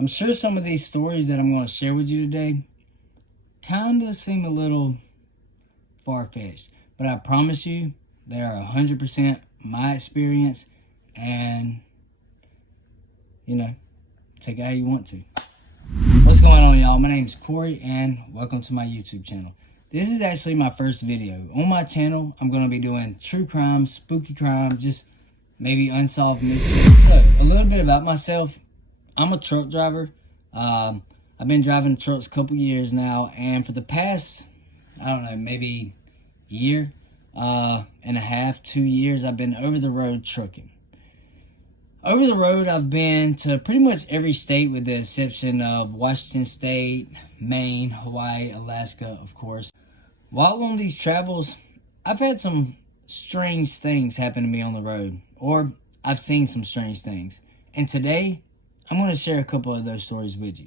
I'm sure some of these stories that I'm going to share with you today kind of seem a little far-fetched, but I promise you they are 100% my experience, and take it how you want to. What's going on, y'all? My name is Corey, and welcome to my YouTube channel. This is actually my first video. On my channel, I'm going to be doing true crime, spooky crime, just maybe unsolved mysteries. So, a little bit about myself. I'm a truck driver. I've been driving trucks a couple years now, and for the past, maybe year and a half, 2 years, I've been over the road trucking. Over the road, I've been to pretty much every state with the exception of Washington State, Maine, Hawaii, Alaska, of course. While on these travels, I've had some strange things happen to me on the road, or I've seen some strange things. And today, I'm going to share a couple of those stories with you.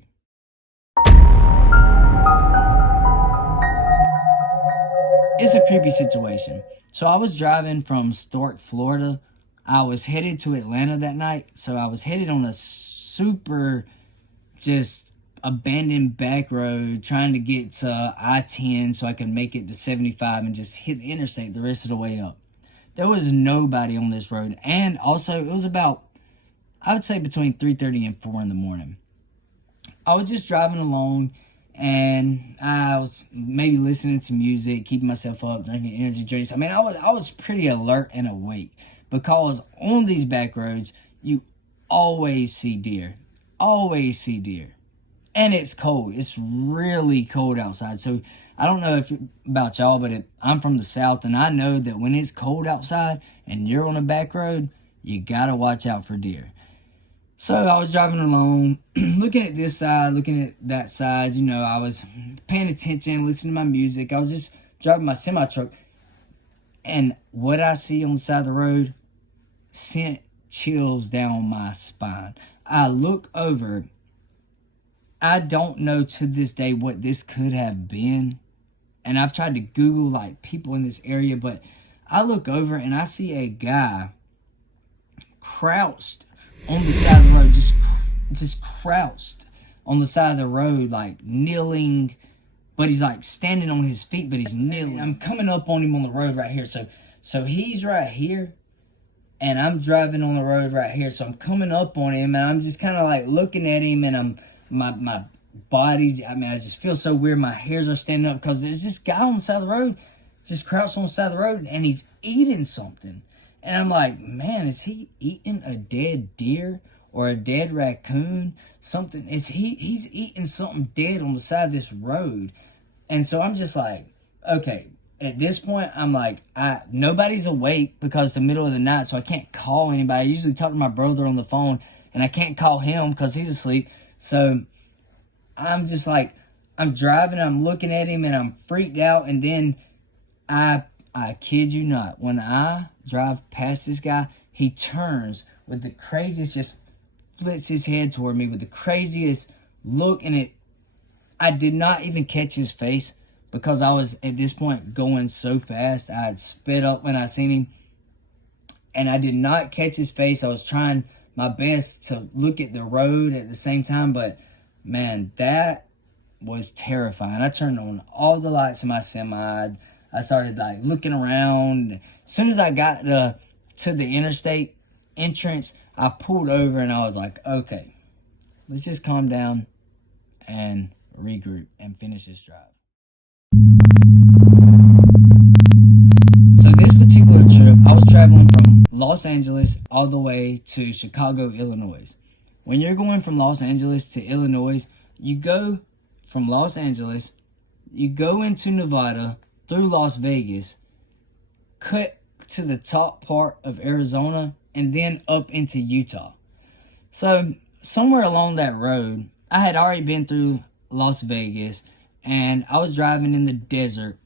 It's a creepy situation. So I was driving from Stark, Florida. I was headed to Atlanta that night. So I was headed on a super just abandoned back road trying to get to I-10 so I could make it to 75 and just hit the interstate the rest of the way up. There was nobody on this road. And also it was about, I would say, between 3:30 and 4 in the morning. I was just driving along, and I was maybe listening to music, keeping myself up, drinking energy drinks. I was pretty alert and awake, because on these back roads, you always see deer. Always see deer. And it's cold. It's really cold outside. So I don't know about y'all, but I'm from the South, and I know that when it's cold outside and you're on a back road, you got to watch out for deer. So I was driving along, looking at this side, looking at that side. I was paying attention, listening to my music. I was just driving my semi-truck. And what I see on the side of the road sent chills down my spine. I look over. I don't know to this day what this could have been. And I've tried to Google, people in this area. But I look over and I see a guy crouched on the side of the road, just crouched on the side of the road, kneeling, but he's standing on his feet, but he's kneeling. I'm coming up on him on the road right here. So he's right here, and I'm driving on the road right here. So I'm coming up on him, and I'm just kind of looking at him, and my body, I just feel so weird. My hairs are standing up because there's this guy on the side of the road, just crouched on the side of the road, and he's eating something. And I'm like, man, is he eating a dead deer or a dead raccoon? Something. He's eating something dead on the side of this road. And so I'm just like, okay, at this point, I'm like, nobody's awake because it's the middle of the night, so I can't call anybody. I usually talk to my brother on the phone, and I can't call him because he's asleep. So I'm just like, I'm driving, I'm looking at him, and I'm freaked out. And then I kid you not, when I drive past this guy, he turns with the craziest, just flips his head toward me with the craziest look in it. I did not even catch his face because I was, at this point, going so fast. I had sped up when I seen him, and I did not catch his face. I was trying my best to look at the road at the same time, but man, that was terrifying. I turned on all the lights in my semi. I started looking around. As soon as I got to the interstate entrance, I pulled over and I was like, okay, let's just calm down and regroup and finish this drive. So this particular trip, I was traveling from Los Angeles all the way to Chicago, Illinois. When you're going from Los Angeles to Illinois, you go from Los Angeles, you go into Nevada, through Las Vegas, cut to the top part of Arizona, and then up into Utah. So somewhere along that road, I had already been through Las Vegas, and I was driving in the desert,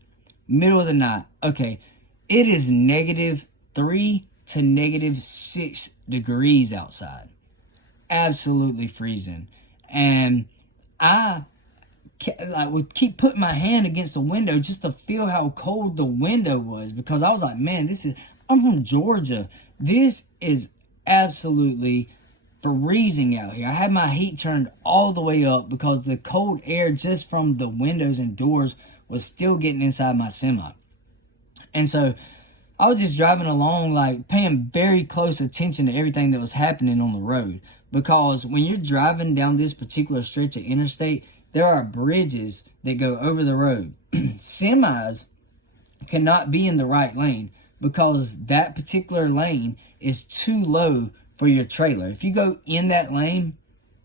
middle of the night. Okay, it is -3 to -6 degrees outside. Absolutely freezing. And I would keep putting my hand against the window just to feel how cold the window was, because I was like, man, I'm from Georgia. This is absolutely freezing out here. I had my heat turned all the way up because the cold air just from the windows and doors was still getting inside my semi. And so I was just driving along, like paying very close attention to everything that was happening on the road. Because when you're driving down this particular stretch of interstate, there are bridges that go over the road. Semis cannot be in the right lane because that particular lane is too low for your trailer. If you go in that lane,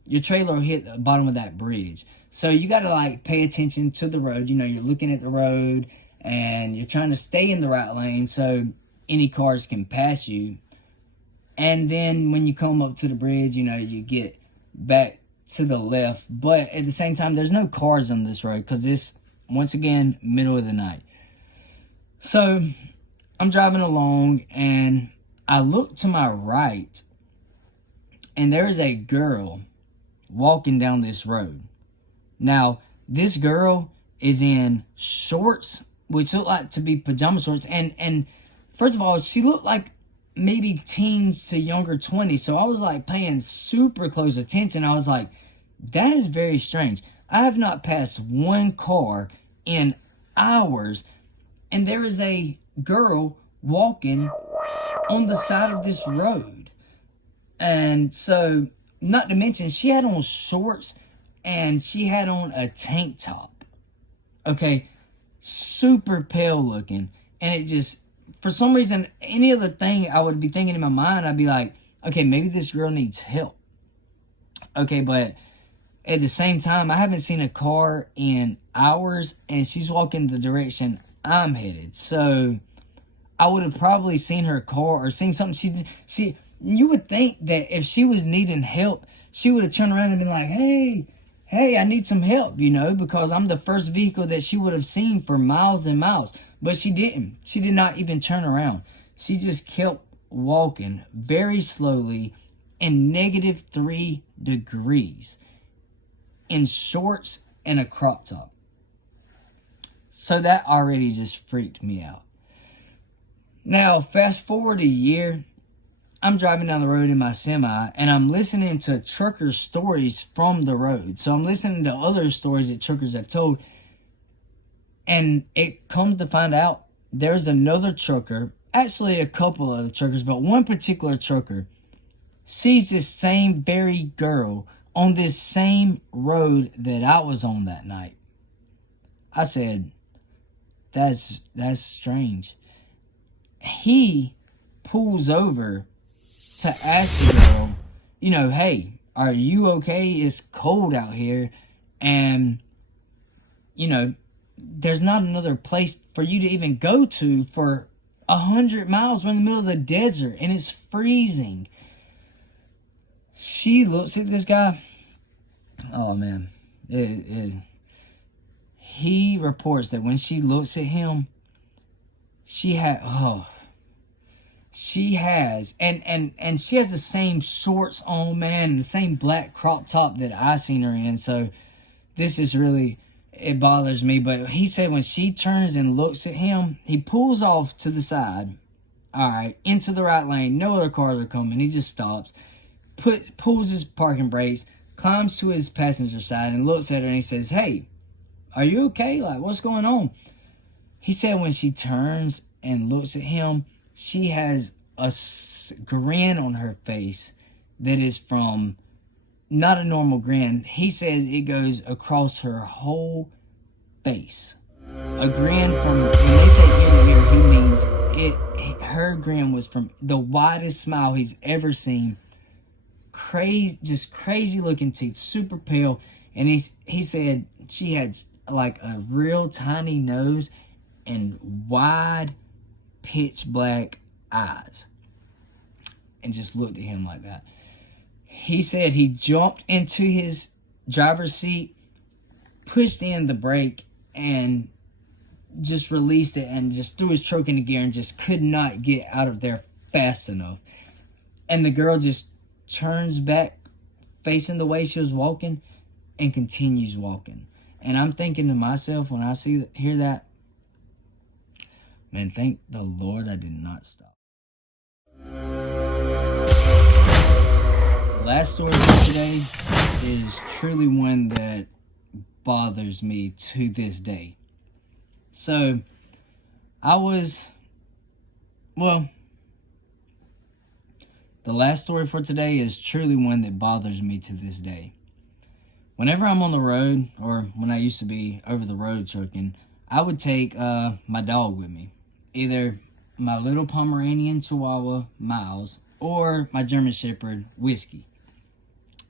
your trailer will hit the bottom of that bridge. So you got to like pay attention to the road. You know, you're looking at the road and you're trying to stay in the right lane so any cars can pass you. And then when you come up to the bridge, you know, you get back to the left. But at the same time, there's no cars on this road because this, once again, middle of the night. So I'm driving along and I look to my right and there is a girl walking down this road. Now, this girl is in shorts, which look like to be pajama shorts. And first of all, she looked like maybe teens to younger 20s. So I was like paying super close attention. I was like, that is very strange. I have not passed one car in hours. And there is a girl walking on the side of this road. And so, not to mention, she had on shorts and she had on a tank top. Okay, super pale looking. And it just, for some reason, any other thing I would be thinking in my mind, I'd be like, okay, maybe this girl needs help. Okay, but at the same time, I haven't seen a car in hours and she's walking the direction I'm headed. So I would have probably seen her car or seen something. She you would think that if she was needing help, she would have turned around and been like, hey, I need some help, you know, because I'm the first vehicle that she would have seen for miles and miles. But she didn't. She did not even turn around. She just kept walking very slowly in -3 degrees in shorts and a crop top. So that already just freaked me out. Now, fast forward a year, I'm driving down the road in my semi, and I'm listening to trucker stories from the road. So I'm listening to other stories that truckers have told, and it comes to find out there's another trucker, actually a couple of truckers, but one particular trucker sees this same very girl on this same road that I was on that night. I said, that's strange. He pulls over to ask the girl, you know, hey, are you okay? It's cold out here. And, you know, there's not another place for you to even go to for 100 miles. We're in the middle of the desert and it's freezing. She looks at this guy. Oh, man. He reports that when she looks at him, she has, and she has the same shorts on, man, and the same black crop top that I seen her in. So this is really, it bothers me. But he said when she turns and looks at him, he pulls off to the side, all right, into the right lane. No other cars are coming. He just stops, pulls his parking brakes, climbs to his passenger side and looks at her and he says, hey, are you okay? Like, what's going on? He said when she turns and looks at him, she has a grin on her face that is from not a normal grin. He says it goes across her whole face. A grin from, when they say ear to ear, he means her grin was from the widest smile he's ever seen. Crazy, just crazy looking teeth, super pale. And he said she had like a real tiny nose and wide pitch black eyes, and just looked at him like that. He said he jumped into his driver's seat, pushed in the brake, and just released it and just threw his truck into gear and just could not get out of there fast enough. And the girl just turns back facing the way she was walking and continues walking. And I'm thinking to myself when I hear that, man, thank the Lord I did not stop. last story for today is truly one that bothers me to this day. So, well, the last story for today is truly one that bothers me to this day. Whenever I'm on the road, or when I used to be over the road trucking, I would take my dog with me. Either my little Pomeranian Chihuahua, Miles, or my German Shepherd, Whiskey.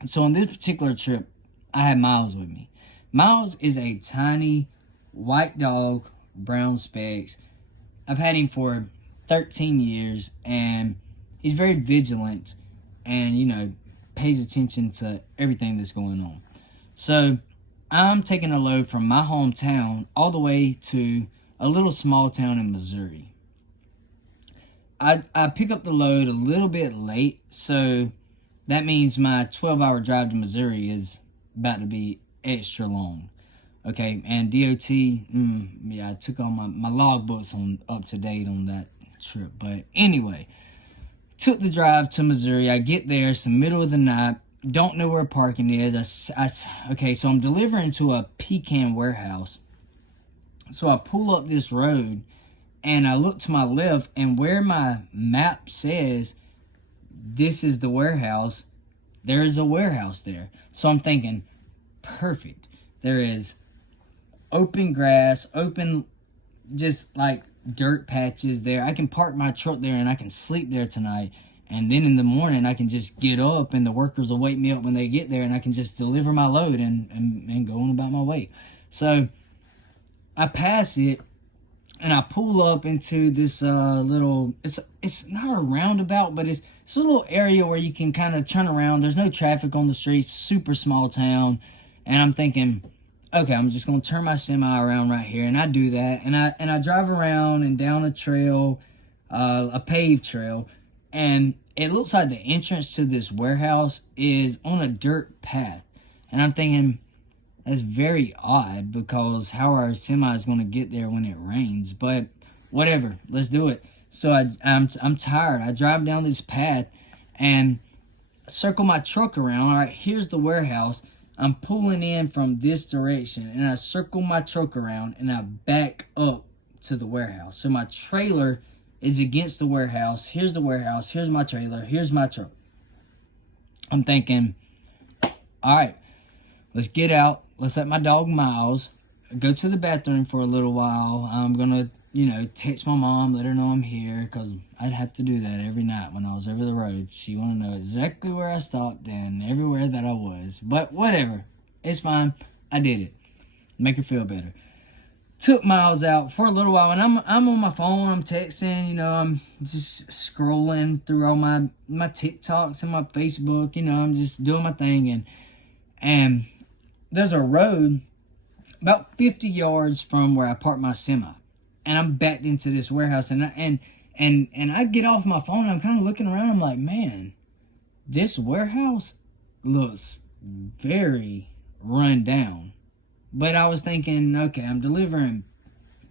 So on this particular trip, I had Miles with me. Miles is a tiny white dog, brown specks. I've had him for 13 years, and he's very vigilant and, pays attention to everything that's going on. So I'm taking a load from my hometown all the way to a little small town in Missouri. I pick up the load a little bit late, so that means my 12-hour drive to Missouri is about to be extra long. Okay, and DOT, I took all my logbooks up to date on that trip. But anyway, took the drive to Missouri. I get there, it's the middle of the night. Don't know where parking is. Okay, so I'm delivering to a pecan warehouse. So I pull up this road, and I look to my left, and where my map says this is the warehouse, there is a warehouse there. So I'm thinking, perfect. There is open grass, open just like dirt patches there. I can park my truck there and I can sleep there tonight. And then in the morning I can just get up and the workers will wake me up when they get there and I can just deliver my load and go on about my way. So I pass it and I pull up into this little, it's not a roundabout, but it's a little area where you can kind of turn around. There's no traffic on the streets, super small town. And I'm thinking, okay, I'm just going to turn my semi around right here. And I do that. And I drive around and down a trail, a paved trail. And it looks like the entrance to this warehouse is on a dirt path. And I'm thinking, that's very odd because how are our semis going to get there when it rains? But whatever, let's do it. So I'm tired. I drive down this path and circle my truck around. All right, here's the warehouse. I'm pulling in from this direction and I circle my truck around and I back up to the warehouse. So my trailer is against the warehouse. Here's the warehouse. Here's my trailer. Here's my truck. I'm thinking, all right, let's get out. Let's let my dog Miles go to the bathroom for a little while. I'm going to, text my mom, let her know I'm here because I'd have to do that every night when I was over the road. She want to know exactly where I stopped and everywhere that I was. But whatever. It's fine. I did it. Make her feel better. Took Miles out for a little while, and I'm on my phone. I'm texting, I'm just scrolling through all my TikToks and my Facebook. I'm just doing my thing, and there's a road about 50 yards from where I parked my semi, and I'm backed into this warehouse, and I get off my phone. And I'm kind of looking around. I'm like, man, this warehouse looks very run down. But I was thinking, okay, I'm delivering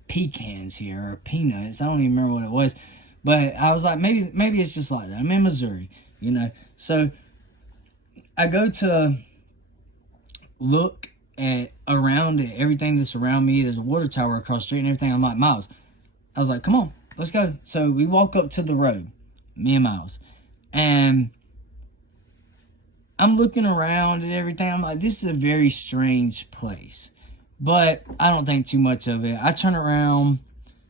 pecans here, or peanuts. I don't even remember what it was. But I was like, maybe it's just like that. I'm in Missouri, So I go to look around at everything that's around me. There's a water tower across the street and everything. I'm like, Miles. I was like, come on, let's go. So we walk up to the road, me and Miles. And I'm looking around at everything. I'm like, this is a very strange place. But I don't think too much of it. I turn around,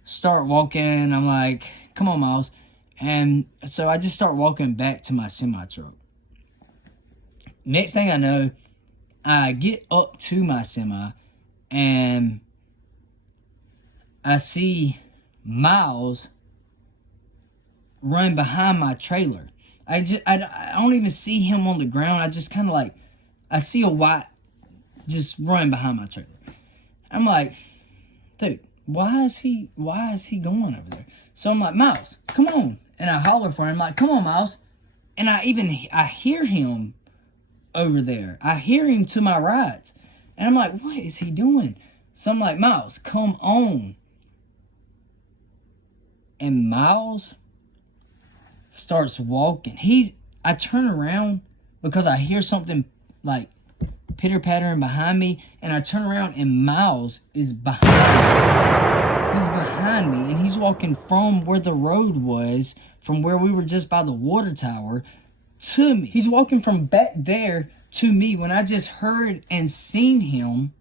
start walking. I'm like, come on, Miles. And so I just start walking back to my semi-truck. Next thing I know, I get up to my semi, and I see Miles run behind my trailer. I don't even see him on the ground. I just kind of I see a white just run behind my trailer. I'm like, dude, why is he going over there? So I'm like, Miles, come on. And I holler for him, like, come on, Miles. And I hear him over there. I hear him to my right. And I'm like, what is he doing? So I'm like, Miles, come on. And Miles starts walking. I turn around because I hear something like pitter-pattering behind me, and I turn around and Miles is behind me. He's behind me, and he's walking from where the road was, from where we were just by the water tower, to me. He's walking from back there to me when I just heard and seen him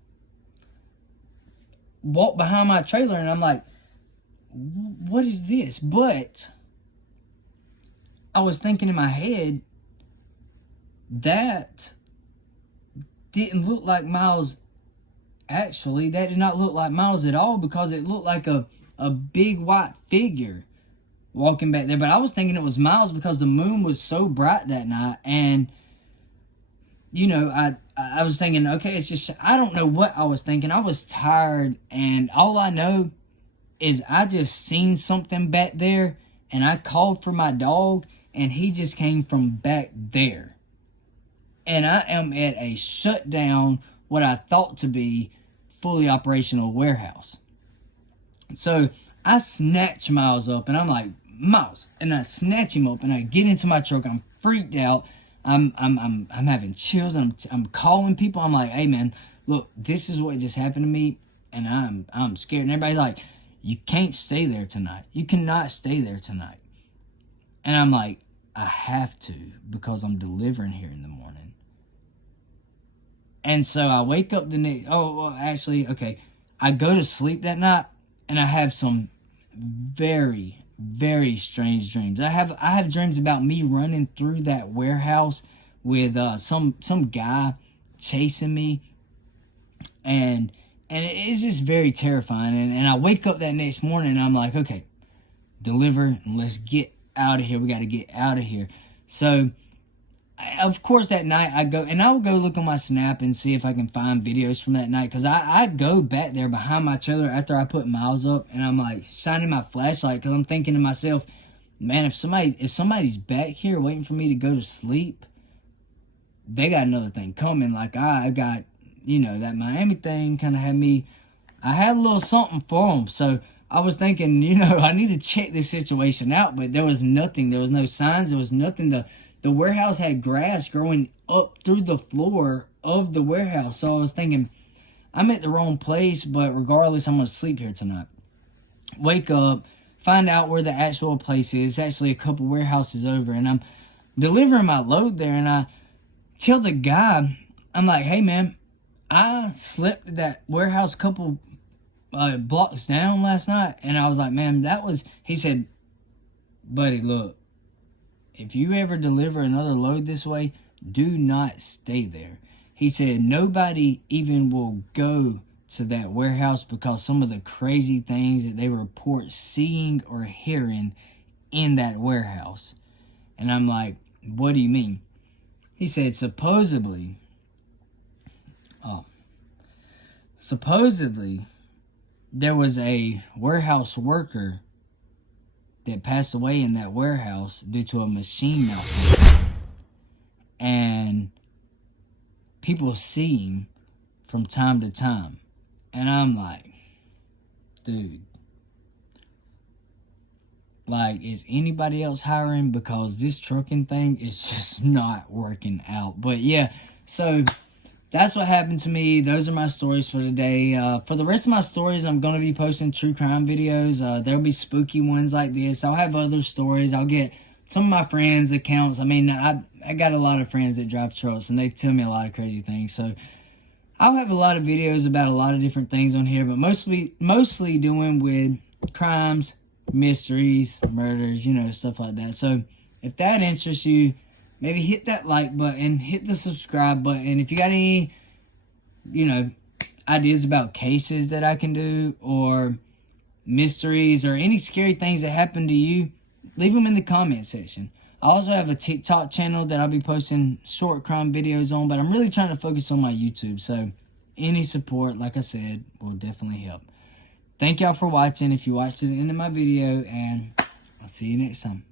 walk behind my trailer, and I'm like, what is this? But I was thinking in my head, that didn't look like Miles. Actually, that did not look like Miles at all, because it looked like a big white figure walking back there. But I was thinking it was Miles because the moon was so bright that night, and you know, I was thinking, okay, it's just, I don't know what I was thinking. I was tired, and all I know is I just seen something back there, and I called for my dog, and he just came from back there. And I am at a shut down, what I thought to be fully operational warehouse. So I snatch Miles up, and I'm like, Miles, and I snatch him up, and I get into my truck. I'm freaked out. I'm having chills. I'm calling people. I'm like, hey man, look, this is what just happened to me, and I'm scared. And everybody's like, you can't stay there tonight. You cannot stay there tonight. And I'm like, I have to, because I'm delivering here in the morning. And so I wake up the next, I go to sleep that night, and I have some very, very strange dreams. I have dreams about me running through that warehouse with some guy chasing me, and it's just very terrifying. And I wake up that next morning, and I'm like, okay, deliver, and let's get out of here. We got to get out of here. So of course, that night I will go look on my Snap and see if I can find videos from that night. Because I go back there behind my trailer after I put Miles up, and I'm like shining my flashlight, because I'm thinking to myself, man, if somebody's back here waiting for me to go to sleep, they got another thing coming. Like I got, that Miami thing kind of had me, I had a little something for them. So I was thinking, I need to check this situation out, but there was nothing. There was no signs. There was nothing. The warehouse had grass growing up through the floor of the warehouse. So I was thinking, I'm at the wrong place, but regardless, I'm going to sleep here tonight. Wake up, find out where the actual place is. It's actually a couple warehouses over, and I'm delivering my load there, and I tell the guy, I'm like, hey man, I slept at that warehouse a couple blocks down last night, and I was like, man, he said, buddy, look, if you ever deliver another load this way, do not stay there. He said nobody even will go to that warehouse because some of the crazy things that they report seeing or hearing in that warehouse. And I'm like, what do you mean? He said supposedly there was a warehouse worker that passed away in that warehouse due to a machine malfunction. And people see him from time to time. And I'm like, dude, like, is anybody else hiring? Because this trucking thing is just not working out. But yeah, so that's what happened to me. Those are my stories for today. For the rest of my stories, I'm going to be posting true crime videos. There'll be spooky ones like this. I'll have other stories. I'll get some of my friends' accounts. I mean, I got a lot of friends that drive trucks, and they tell me a lot of crazy things. So I'll have a lot of videos about a lot of different things on here, but mostly doing with crimes, mysteries, murders, stuff like that. So if that interests you, maybe hit that like button, hit the subscribe button. If you got any, ideas about cases that I can do, or mysteries, or any scary things that happen to you, leave them in the comment section. I also have a TikTok channel that I'll be posting short crime videos on, but I'm really trying to focus on my YouTube. So any support, like I said, will definitely help. Thank y'all for watching if you watched to the end of my video, and I'll see you next time.